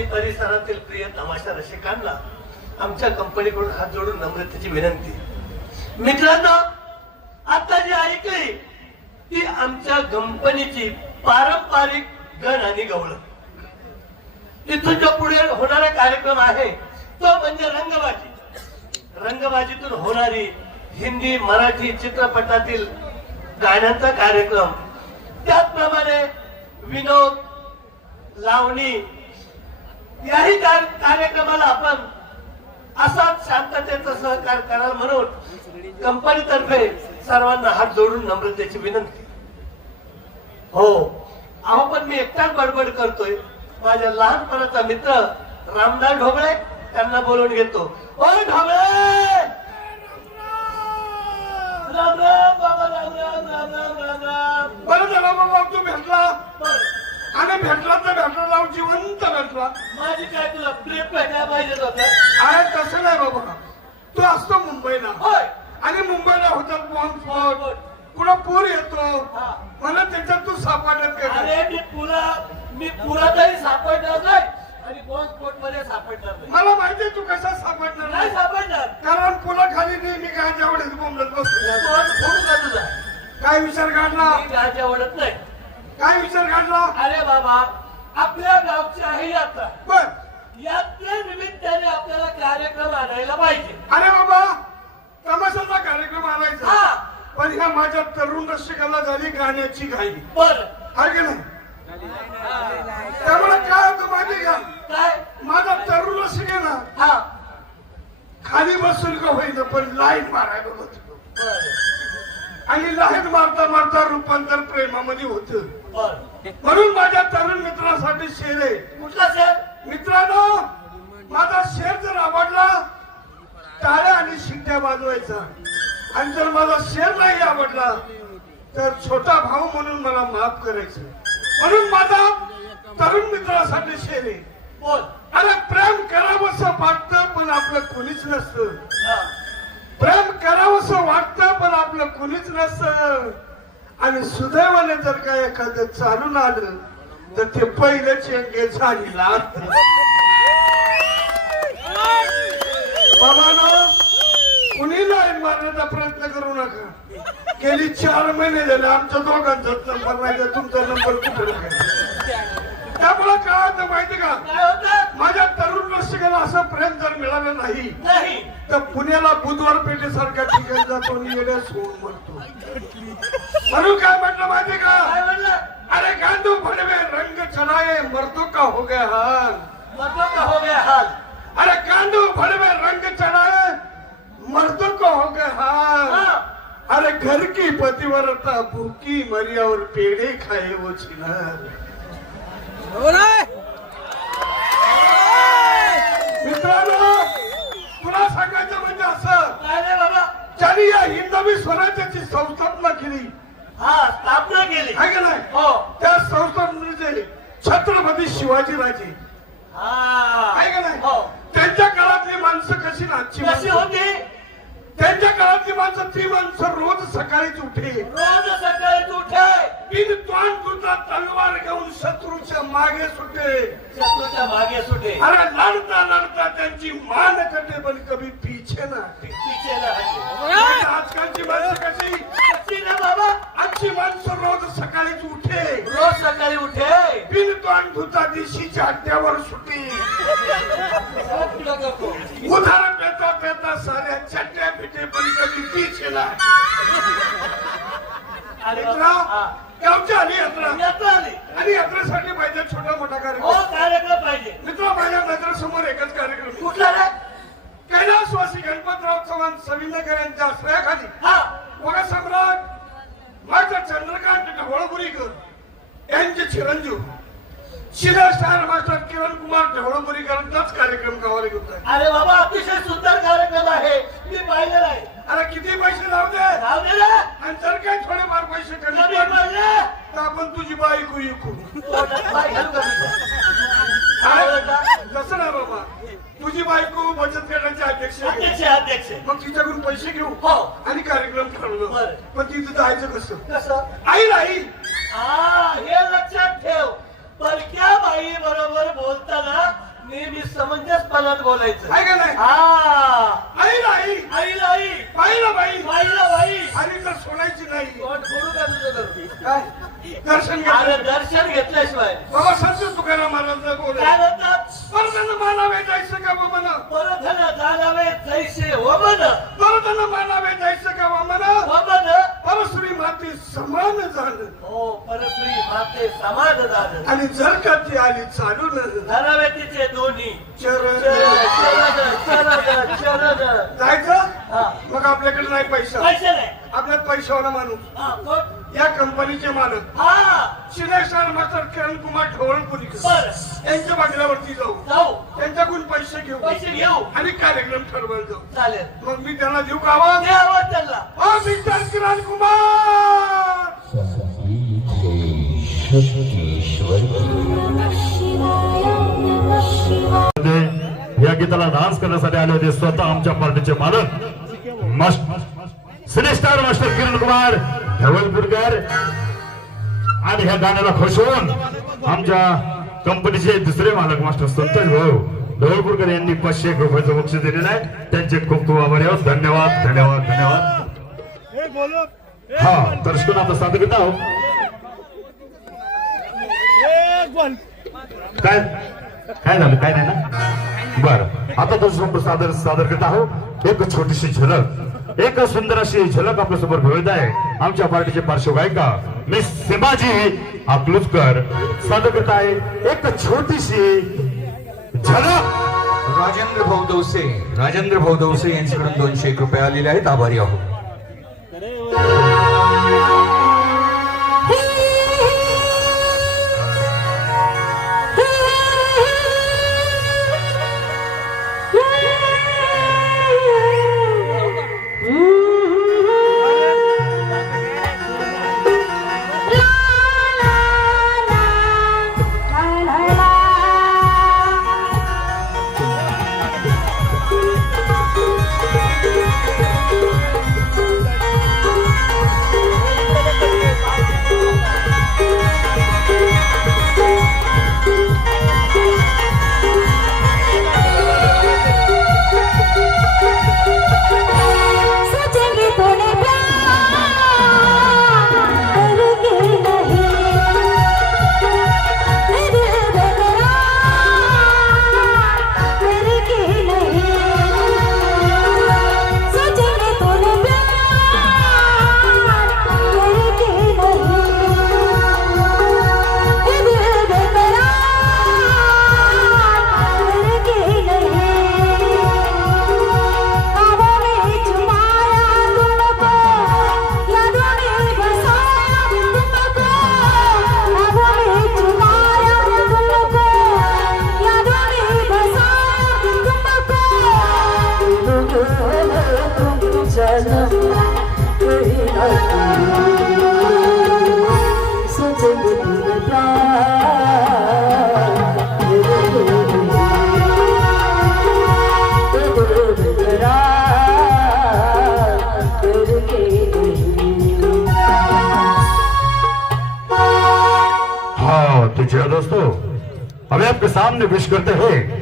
आणि परिसरातील प्रिय तमाशा रसिकांना आमच्या कंपनीकडून हात जोडून नम्रतेची विनंती. मित्रांनो आता जी ऐकली ती आमच्या कंपनीची पारंपरिक गण आणि गवळ. इथून जो पुढे होणारा कार्यक्रम आहे तो म्हणजे रंगबाजी. रंगबाजीतून होणारी हिंदी मराठी चित्रपटातील गाण्यांचा कार्यक्रम. त्याचप्रमाणे विनोद लावणी याही कार्यक्रमाला आपण असाच शांततेचा सहकार कराल म्हणून कंपनीतर्फे सर्वांना हात जोडून नम्रतेची विनंती. हो अहो पण मी एकटाच बडबड करतोय. माझ्या लहानपणाचा मित्र रामदास ढोबळे त्यांना बोलवून घेतो. ओ ढोबळे! माझी काय तुला भेटायला पाहिजे होतं अरे तसं नाही बाबा. तू असतो मुंबईला. होय. आणि मुंबईला होतात बरं. कुणा पूर येतो? हा. मला त्याच्यात तू सापडत अरे मी पुरा मी पुरातही सापडणार नाही. आणि बॉम्बस्फोटमध्ये सापडणार नाही. मला माहितीये तू कसा सापडणार नाही नाही. सापडणार. कारण पुलाखाली नेहमी गांजा आवडत बोंबलत बसतो. तोंड फोडू का तुझा काय विचार काढला? मी नाही. काय विचार काढला? अरे बाबा आपल्या गावची आहे यात्रा. बर. यात्रे निमित्ताने आपल्याला कार्यक्रम आणायला पाहिजे. अरे बाबा तमाशाचा कार्यक्रम आणायचा. हा. पण ह्या माझ्या तरुण रसिकाला झाली गाण्याची घाई. बर. आहे की नाही? त्यामुळे काय होतं माहिती का? काय? माझा तरुण रसिक आहे ना हा. खाली बसून का होईना पण लाईन मारायला बसलो बर. आणि लाईन मारता मारता रूपांतर प्रेमामध्ये होत. बर. म्हणून माझ्या तरुण मित्रासाठी शेर आहे. कुठला सर मित्रांनो माझा शेर जर आवडला टाळ्या आणि शिट्ट्या वाजवायचा आणि जर माझा शेर नाही आवडला तर छोटा भाऊ म्हणून मला माफ करायचं. म्हणून माझा तरुण मित्रासाठी शेर आहे. बोल. अरे प्रेम करावंसं वाटतं पण आपलं कोणीच नसतं. प्रेम करावंसं वाटतं पण आपलं कोणीच नसतं. आणि सुदैवाने जर का एखादं चालून आलं तर ते आणि लागत बाबानो कुणी लाईन मारण्याचा प्रयत्न करू नका. गेली चार महिने झाले आमच्या दोघांचाच नंबर नाही तुमचा नंबर कुठे त्यामुळे काय होतं माहिती का? माझ्या तरुण रसिकाला असं प्रेम जर मिळालं नाही नाही. तर पुण्याला बुधवार पेठेसारख्या ठिकाणी जातो आणि येण्यास होऊन म्हणतो म्हणून काय म्हटलं माहिती का? अरे गांडू भडवे रंग चढाए मर्दों का हो गया हाल। मतलब का हो गया हाल। अरे गांडू भडवे रंग चढ़ाए मर्दों को हो गए हाल। हाँ। अरे घर की पतिव्रता भूखी मरी और पेड़े खाए वो छिनार मित्रांनो तुला सांगायचं म्हणजे असं काय रे बाबा? ज्यांनी या हिंदवी स्वराज्याची संस्थापना केली. हा स्थापना केली. आहे का नाही? हो. त्या संस्थापनेचे छत्रपती शिवाजीराजे हा. आहे का नाही? हो. त्यांच्या काळातली माणसं कशी नाची कशी होती? त्यांच्या काळातली माणसं ती माणसं रोज सकाळीच उठे. रोज सकाळी उठे. बिन तोंड तुझा तलवार घेऊन शत्रूच्या मागे सुटे. शत्रूच्या मागे सुटे. अरे लढता लढता त्यांची मान कटे पण कभी पीछे ना हटे. हटे. पण आजकालची माणसं कशी? ना आजची माणसं रोज सकाळीच उठे. रोज सकाळी उठे. बिन तोंड धुता दिशीच्या अड्ड्यावर सुटे. उधार पेता पेता साऱ्या चट्ट्या पिटे पण कधी पीछे ना अरे यात्रा हा. गावची आली यात्रा आली आणि यात्रेसाठी पाहिजे छोटा मोठा हो कार्यक्रम कार्यक्रम पाहिजे मित्र माझ्या नजरेसमोर एकच कार्यक्रम कुठला रे कैलासवासी गणपतराव चव्हाण सविंदकर यांच्या आश्रयाखाली हा वग सम्राट मास्टर चंद्रकांत ढवळपुरीकर यांचे चिरंजीव शिला स्टार मास्टर किरण कुमार ढवळपुरीकरांचाच कार्यक्रम गावाला घेतोय अरे बाबा अतिशय सुंदर कार्यक्रम आहे. मी पाहिलेला आहे. अरे किती पैसे राहू दे रे आणि जर काही थोडेफार पैसे कमी पडले? तर आपण तुझी बायको विकू. पोटात पाय घालू का? तुझ्या? काय अरे, बोलता? तसं ना बाबा. तुझी बायको बचत गटाची अध्यक्ष आहे. अध्यक्ष अध्यक्ष. मग तिच्याकडून पैसे घेऊ. हो. आणि कार्यक्रम ठरवलं. बरं. पण तिथं जायचं कसं? कसं? आई नाही हा हे बरोबर बोलताना मनात बोलायचं. आहे का नाही? हा. आई आई आईला आई बाईला बाई. बाईला बाई. आणि तर सोडायची नाही. तोंड फोडू का तुझं घरती? काय? दर्शन अरे दर्शन घेतल्याशिवाय. बाबा संत तुकाराम महाराजांचं बोल. काय म्हणतात? परत मानावे जायचं का बाबा ना परत जाणावे जैसे वमन परत मानावे जायचं का बाबा ना वमन परश्री माती समान झालं. हो परश्री माते समाज झालं. आणि जर का ती आली चालून धरावे तिचे दोन्ही. चरण. चरण चरण जायचं? हा. मग आपल्याकडे नाही पैसा. पैसे नाही. आपल्यात पैशावाला माणूस हा कोण? या कंपनीचे मालक. हा. शिनेश्वर मास्टर किरण कुमार ढवळपुरीकर. बर. यांच्या बागल्यावरती जाऊ. जाऊ. त्यांच्याकडून पैसे घेऊ. पैसे घेऊ. आणि कार्यक्रम ठरवायला जाऊ. चालेल. मग मी त्यांना देऊ का आवाज? द्यावं त्यांना. हा मिस्टर किरण कुमार! गीताला डान्स करण्यासाठी आले होते. स्वतः आमच्या पार्टीचे मालक. Cine star master Kiran Kumar Dhawalpurkar. आणि ह्या गाण्याला खुश होऊन आमच्या कंपनीचे दुसरे मालक मास्टर संतोष भाऊ धवलपूरकर यांनी पाचशे एक रुपयाचं बक्षीस दिलेलं आहे. त्यांचे खूप खूप आभारी आहोत. धन्यवाद धन्यवाद धन्यवाद. हा तर शिकून आता सादर करत आहोत. काय? काय झालं? काय नाही ना? बर आता तो समोर सादर सादर करत आहोत. एक छोटीशी झलक एक सुंदर अशी झलक आपल्यासमोर भेटत आहे. आमच्या पार्टीचे पार्श्वगायिका मिस सीमाजी अकलूजकर सादर करत आहे. एक छोटीशी झलक. राजेंद्र भाऊ दौसे राजेंद्र भाऊ दौसे यांच्याकडून दोनशे एक रुपये आलेले आहेत. आभारी आहोत. हाँ दोस्तों अभी आपके सामने विश करते हैं